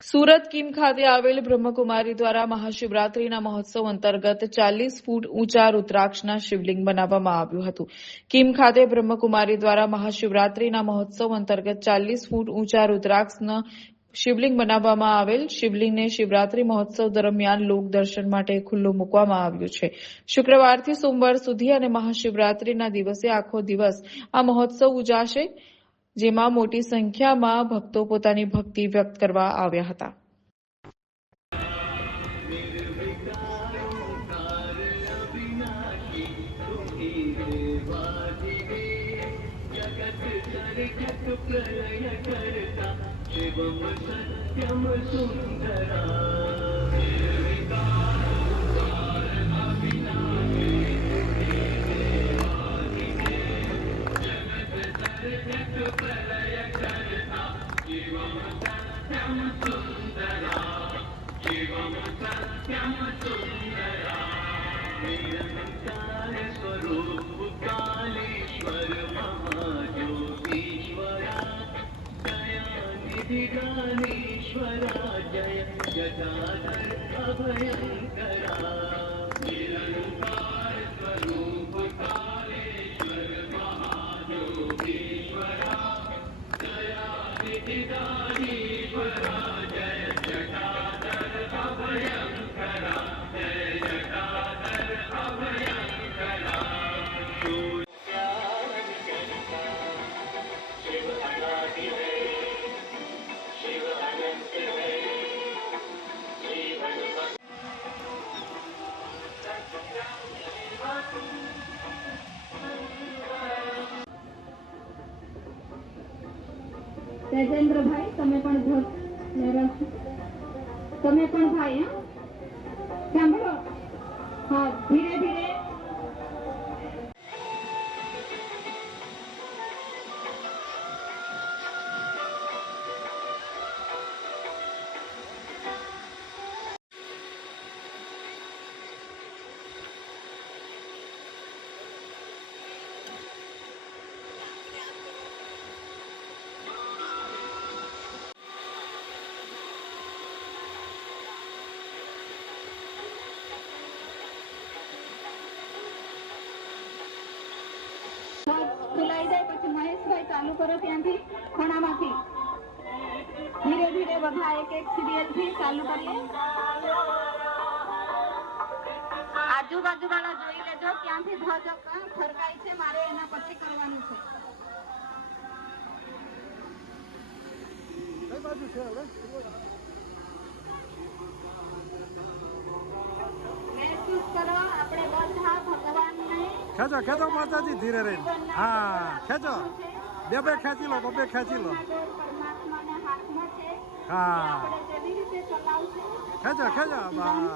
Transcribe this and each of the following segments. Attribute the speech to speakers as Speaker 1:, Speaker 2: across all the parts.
Speaker 1: Surat Kim ખાતે આવેલ બ્રહ્મકુમારી દ્વારા મહાશિવરાત્રીના મહોત્સવ અંતર્ગત ચાલીસ ફૂટ ઊંચા રુદ્રાક્ષના શિવલિંગ બનાવવામાં આવ્યું હતું. કિમ ખાતે બ્રહ્મકુમારી દ્વારા મહાશિવરાત્રીના મહોત્સવ અંતર્ગત ચાલીસ ફૂટ ઊંચા રુદ્રાક્ષના શિવલિંગ બનાવવામાં આવેલ. શિવલિંગને શિવરાત્રી મહોત્સવ દરમિયાન લોક દર્શન માટે ખુલ્લું મૂકવામાં આવ્યું છે. શુક્રવારથી સોમવાર સુધી અને મહાશિવરાત્રીના દિવસે આખો દિવસ આ મહોત્સવ ઉજાશે. જેમાં મોટી સંખ્યામાં ભક્તો પોતાની ભક્તિ વ્યક્ત કરવા આવ્યા હતા. ीश्वरा
Speaker 2: जय जगाधर अभयङ्करा તેજેન્દ્રભાઈ તમે પણ ધ્વજ લહેરાવશો તમે પણ ભાઈ હા? સાંભળો. હા ધીરે ધીરે. ખુલાઈ જાય પછી મહેશભાઈ ચાલુ કરો ત્યાંથી ખૂણામાંથી. ધીરે ધીરે બધા એક એક સિરિયલથી ચાલુ કરીએ. આજુબાજુ વાળા જોઈ લેજો ક્યાંથી ધ્વજ ફરકાય છે, મારે એના પછી કરવાનું છે. મહેસૂસ
Speaker 3: ખેંચો ખેંચો માતાજી ધીરે રહી હા ખેંચો. બે બે ખેંચી લો બે ખેંચી લો. હા. ખેંચો ખેંચો બસ.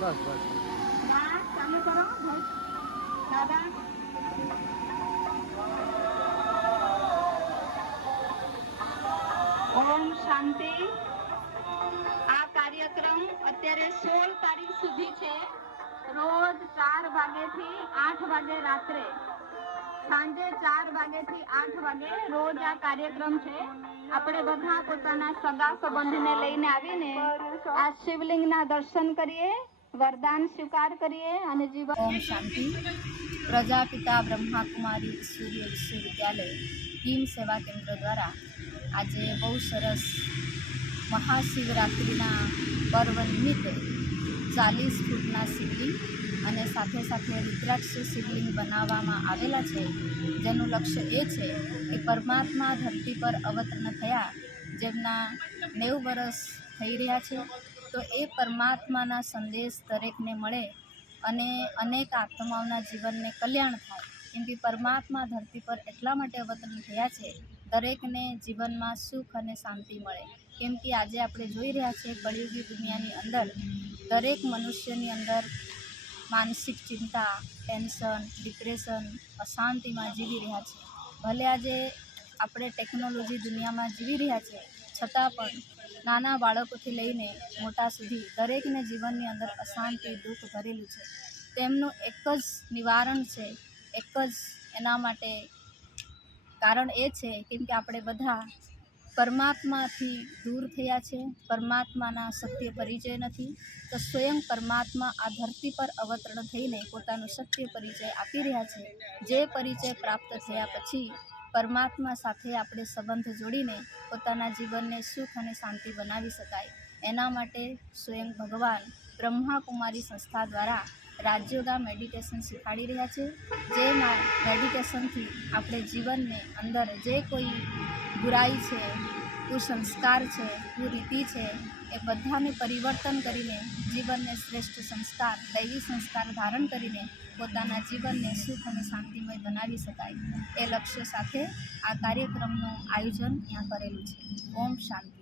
Speaker 3: બસ બસ.
Speaker 2: શાંતિ. આ કાર્યક્રમ અત્યારે સોળ તારીખ સુધી છે. રોજ ચાર વાગ્યાથી આઠ વાગે રાત્રે. સાંજે ચાર વાગ્યાથી આઠ વાગે રોજ આ કાર્યક્રમ છે. આપણે બધા પોતાના સગા સંબંધને લઈને આવીને આ શિવલિંગના દર્શન કરીએ, વરદાન સ્વીકાર કરીએ અને જીવન
Speaker 4: શાંતિ. પ્રજાપિતા બ્રહ્માકુમારી સૂર્ય વિશ્વવિદ્યાલય ટીમ સેવા કેન્દ્ર દ્વારા આજે બહુ સરસ મહાશિવરાત્રિના પર્વ નિમિત્તે ચાલીસ ફૂટના શિવલિંગ અને સાથે સાથે રુદ્રાક્ષ શિવલિંગ બનાવવામાં આવેલા છે. જેનું લક્ષ્ય એ છે કે પરમાત્મા ધરતી પર અવતરણ થયા જેમના નેવ વર્ષ થઈ રહ્યા છે, તો એ પરમાત્માના સંદેશ દરેકને મળે અને અનેક આત્માઓના જીવનને કલ્યાણ થાય. કેમ કે પરમાત્મા ધરતી પર એટલા માટે અવતરણ થયા છે દરેકને જીવનમાં સુખ અને શાંતિ મળે. કેમ કે આજે આપણે જોઈ રહ્યા છીએ કળિયુગી દુનિયાની અંદર દરેક મનુષ્યની અંદર માનસિક ચિંતા, ટેન્શન, ડિપ્રેશન, અશાંતિમાં જીવી રહ્યા છે. ભલે આજે આપણે ટેકનોલોજી દુનિયામાં જીવી રહ્યા છે છતાં પણ નાના બાળકોથી લઈને મોટા સુધી દરેકને જીવનની અંદર અશાંતિ, દુઃખ ભરેલું છે. તેમનું એક જ નિવારણ છે, એક જ એના માટે કારણ એ છે, કેમ કે આપણે બધા પરમાત્માથી દૂર થયા છે, પરમાત્માના સત્ય પરિચય નથી, તો સ્વયં પરમાત્મા આ ધરતી પર અવતરણ થઈને પોતાનો સત્ય પરિચય આપી રહ્યા છે. જે પરિચય પ્રાપ્ત થયા પછી પરમાત્મા સાથે આપણે સંબંધ જોડીને પોતાના જીવનને સુખ અને શાંતિ બનાવી શકાય. એના માટે સ્વયં ભગવાન બ્રહ્માકુમારી સંસ્થા દ્વારા રાજયોગા મેડિટેશન શીખવાડી રહ્યા છે. જેમાં મેડિટેશનથી આપણે જીવનને અંદર જે કોઈ બુરાઈ છે, કુસંસ્કાર છે, કુરીતિ છે, એ બધાને પરિવર્તન કરીને જીવનને શ્રેષ્ઠ સંસ્કાર, દૈવી સંસ્કાર ધારણ કરીને પોતાના જીવનને સુખ અને શાંતિમય બનાવી શકાય. એ લક્ષ્ય સાથે આ કાર્યક્રમનું આયોજન ત્યાં કરેલું છે. ઓમ શાંતિ.